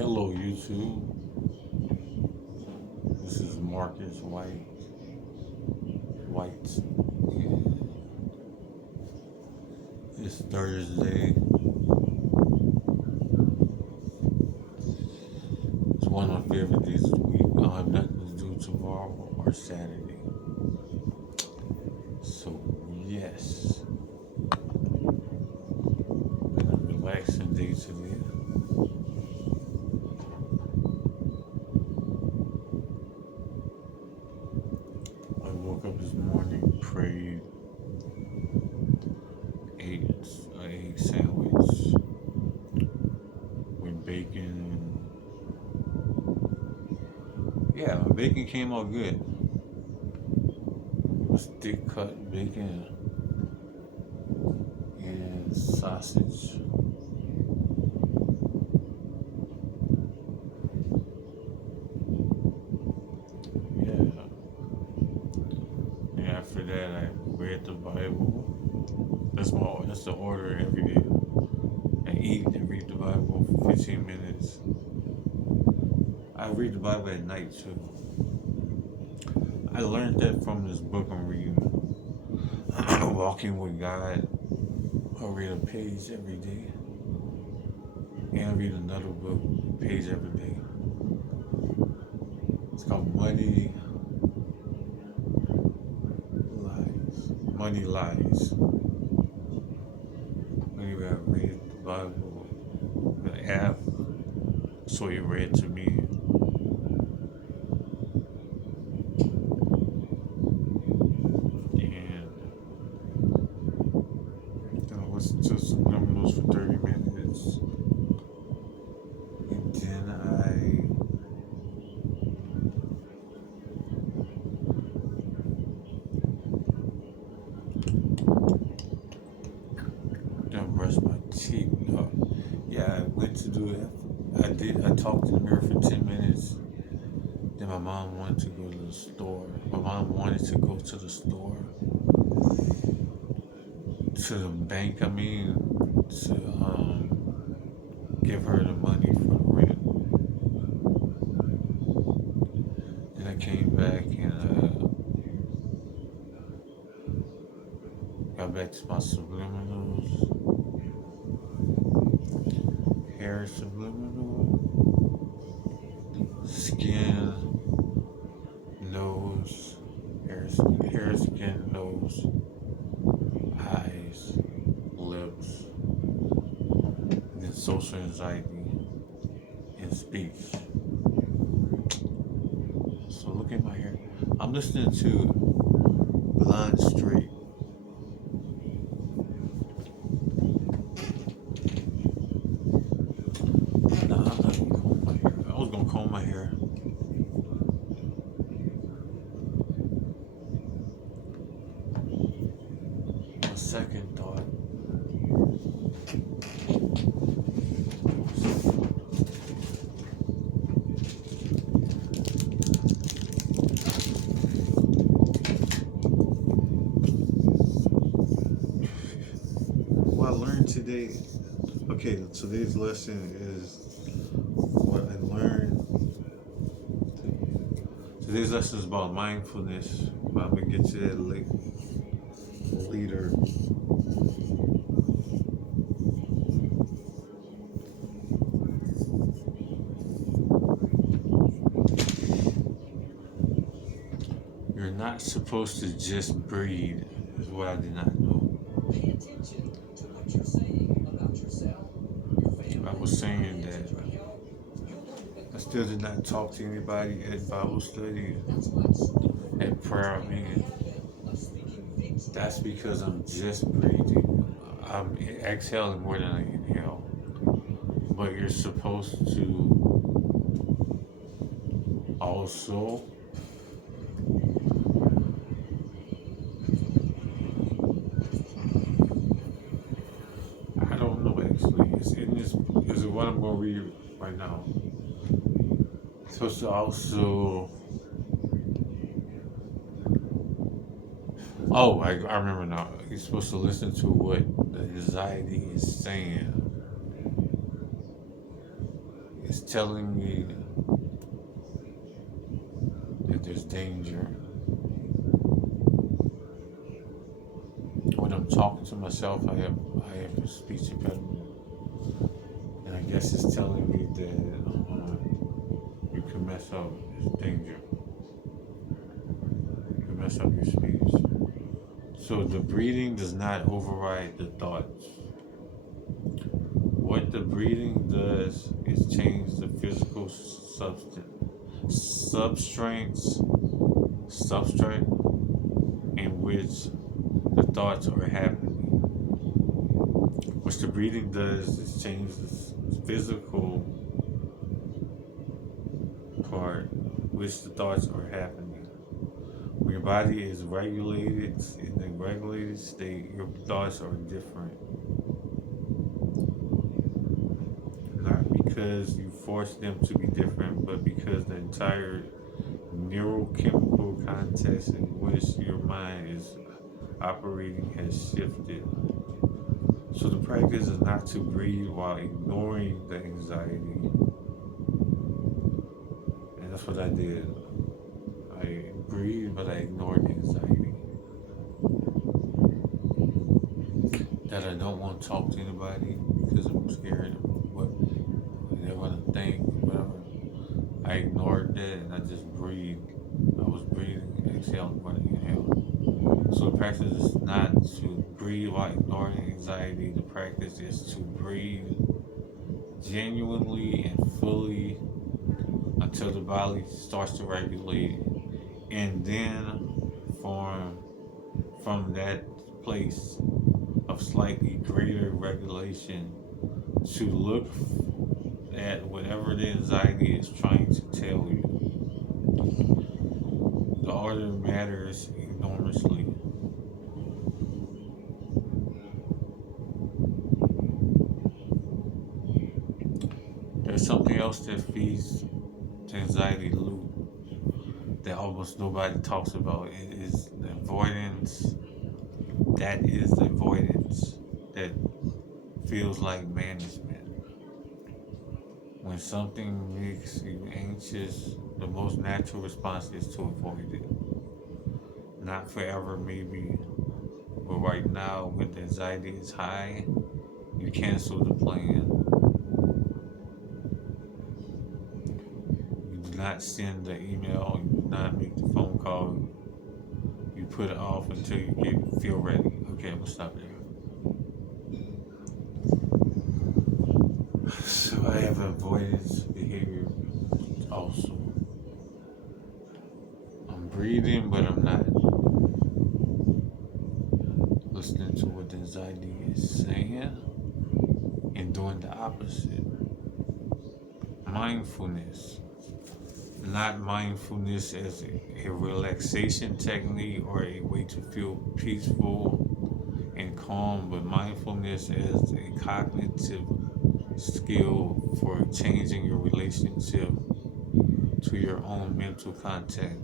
Hello, YouTube. This is Marcus White. It's Thursday. It's one of my favorite days of the week. I don't have nothing to do tomorrow or Saturday. So, yes, been a relaxing day today. I woke up this morning, prayed, ate an egg sandwich with bacon. Yeah, my bacon came out good. It was thick cut bacon and sausage. Yeah. And after that, I read the Bible. That's the order every day. I eat and read the Bible for 15 minutes. I read the Bible at night too. I learned that from this book I'm reading, Walking with God. I read a page every day, and I read another book, page every day. It's called Money Lies. Anyway, I read the Bible, the app, so it read to me. And then I listened to some numbers for 30 minutes. And then I brushed my teeth. No. Yeah, I went to do it. I talked in the mirror for 10 minutes. Then my mom wanted to go to the store. My mom wanted to go to the store, to the bank, to give her the money for the rent. Then I came back and got back to my subliminals, hair subliminal, skin, nose, hair, skin, nose, eyes, lips, and then social anxiety and speech. So look at my hair. I'm listening to Blind Street. Nah, I'm not gonna comb my hair. I was gonna comb my hair. A second thought. What I learned today. Okay, today's lesson is what I learned. Today's lesson is about mindfulness, but I'm gonna get to that later. You're not supposed to just breathe, is what I did not know. Pay attention to what you're saying about yourself, your family, I was saying your that health. You'll learn I quickly still did not talk to anybody at Bible study, that's why slow at prayer the meeting. habit of speaking victory That's because over I'm just yourself. breathing. I'm exhaling more than I inhale. But you're supposed to also, I don't know actually. It's in this, is what I'm going to read right now. It's supposed to also, oh, I remember now. You're supposed to listen to what the anxiety is saying. is telling me that there's danger. When I'm talking to myself, I have a speech impediment, and I guess it's telling me that you can mess up. It's danger. You can mess up your speech. So the breathing does not override the thoughts. What the breathing does is change the physical substrate in which the thoughts are happening. What the breathing does is change the physical part which the thoughts are happening. When your body is regulated in a regulated state, your thoughts are different. Not because you force them to be different, but because the entire neurochemical context in which your mind is operating has shifted. So the practice is not to breathe while ignoring the anxiety. And that's what I did. I breathed, but I ignored the anxiety. That I don't want to talk to anybody because I'm scared of what they're going to think, whatever. I ignored that and I just breathed. I was breathing, exhaling, but inhaling. So the practice is not to breathe while ignoring anxiety. The practice is to breathe genuinely and fully until the body starts to regulate, and then from from that place of slightly greater regulation to look at whatever the anxiety is trying to tell you. The order matters enormously. There's something else that feeds the anxiety loop that almost nobody talks about. It is the avoidance. That is the avoidance that feels like management. When something makes you anxious, the most natural response is to avoid it. Not forever, maybe, but right now, when the anxiety is high, you cancel the plan. You do not send the email. You do not make the phone call. You put it off until you feel ready. Okay, I'm gonna stop there. So I have avoidance behavior also. I'm breathing, but I'm not listening to what the anxiety is saying and doing the opposite. Mindfulness. Not mindfulness as a relaxation technique or a way to feel peaceful and calm, but mindfulness as a cognitive skill for changing your relationship to your own mental content.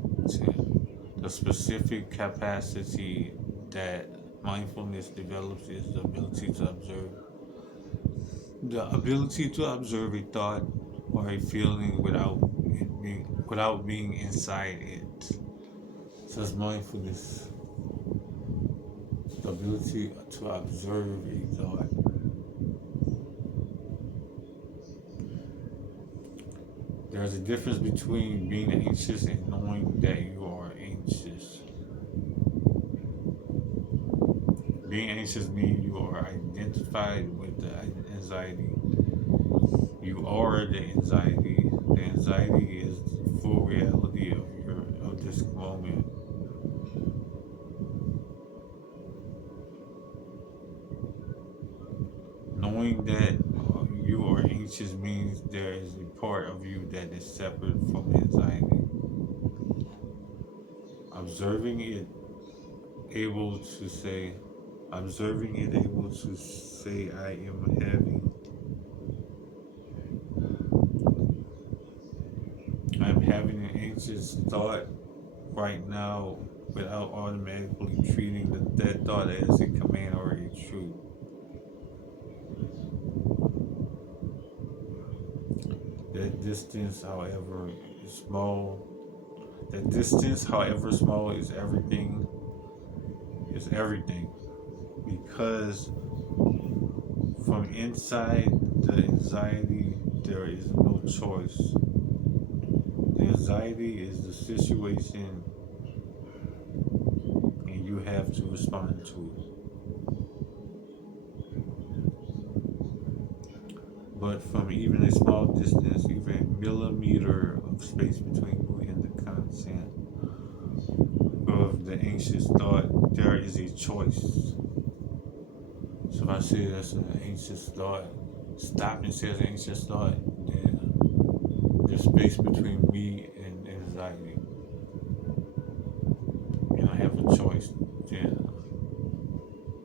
The specific capacity that mindfulness develops is the ability to observe a thought or a feeling without being inside it. So that's mindfulness, the ability to observe a thought. There's a difference between being anxious and knowing that you are anxious. Being anxious means you are identified with the anxiety. You are the anxiety. The anxiety is the full reality of this moment. Knowing that you are anxious means there is a part of you that is separate from anxiety. Observing it able to say, observing it able to say, I'm having an anxious thought right now without automatically treating that thought as a command or a truth. That distance, however small, that distance, however small, is everything. Is everything because from inside the anxiety, there is no choice. The anxiety is the situation, and you have to respond to it. But from even a small distance, even a millimeter of space between you and the content of the anxious thought, there is a choice. So if I say that's an anxious thought, stop and say it's an anxious thought, then there's space between me and anxiety. And I have a choice. Then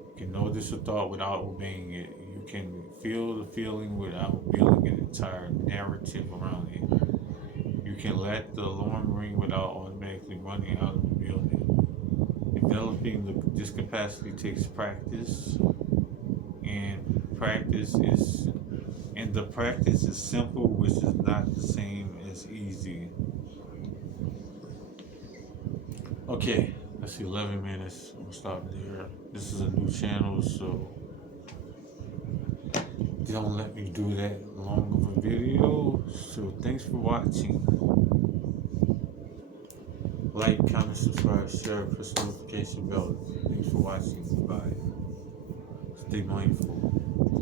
you can notice a thought without obeying it. You can feel the feeling without building an entire narrative around it. You can let the alarm ring without automatically running out of the building. Developing this capacity takes practice, and practice is and the practice is simple, which is not the same as easy. Okay, that's 11 minutes. We'll stop there. This is a new channel, so don't let me do that long of a video. So thanks for watching. Like, comment, subscribe, share, press the notification bell. Thanks for watching. Bye. Stay mindful.